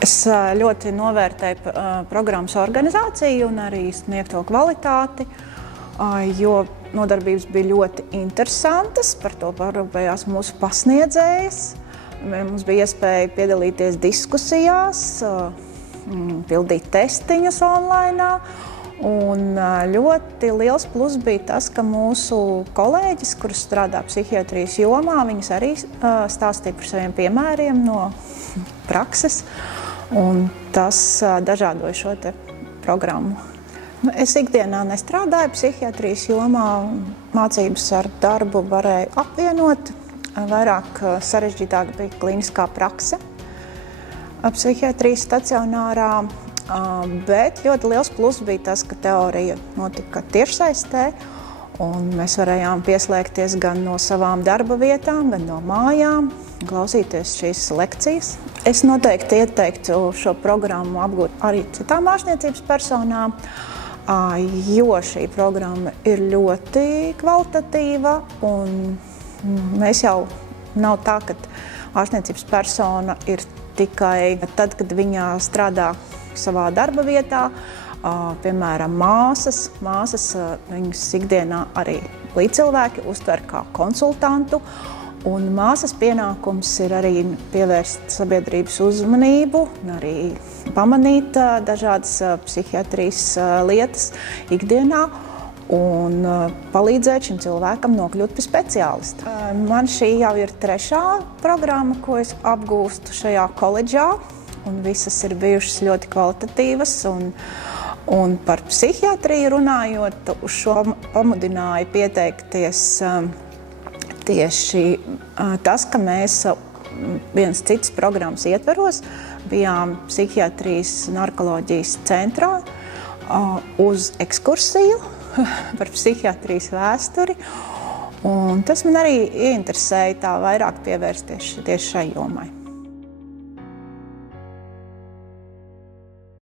Es ļoti novērtēju programmas organizāciju un arī sniegto kvalitāti, jo nodarbības bija ļoti interesantas, par to parūpējās mūsu pasniedzējas. Mums bija iespēja piedalīties diskusijās, pildīt testiņus online, un ļoti liels plus bija tas, ka mūsu kolēģis, kurš strādā psihiatrijas jomā, viņas arī stāstīja par saviem piemēriem no prakses, un tas dažādoja šo te programmu. Es ikdienā nestrādāju psihiatrijas jomā, mācības ar darbu varēju apvienot, vairāk sarežģītāk bija klīniskā prakse psihiatrijas stacionārā, bet ļoti liels plus bija tas, ka teorija notika tiešsaistē, un mēs varējām pieslēgties gan no savām darba vietām, gan no mājām, klausīties šīs lekcijas. Es noteikti ieteiktu šo programmu apgūt arī citām ārstniecības personām, jo šī programma ir ļoti kvalitatīva, un mēs jau nav tā, ka ārstniecības persona ir tikai tad, kad viņa strādā savā darba vietā, piemēram, māsas, viņas ikdienā arī līdzcilvēki uztver kā konsultantu, un māsas pienākums ir arī pievērst sabiedrības uzmanību, arī pamanīt dažādas psihiatrijas lietas ikdienā un palīdzēt šim cilvēkam nokļūt pie speciālista. Man šī jau ir 3. programma, ko es apgūstu šajā koledžā, un visas ir bijušas ļoti kvalitatīvas. Un par psihiatriju runājot, uz šo pamudināja pieteikties tieši tas, ka mēs vienas citas programmas ietveros bijām psihiatrijas narkoloģijas centrā uz ekskursiju par psihiatrijas vēsturi. Un tas man arī ieinteresēja tā vairāk pievērsties tieši šai jomai.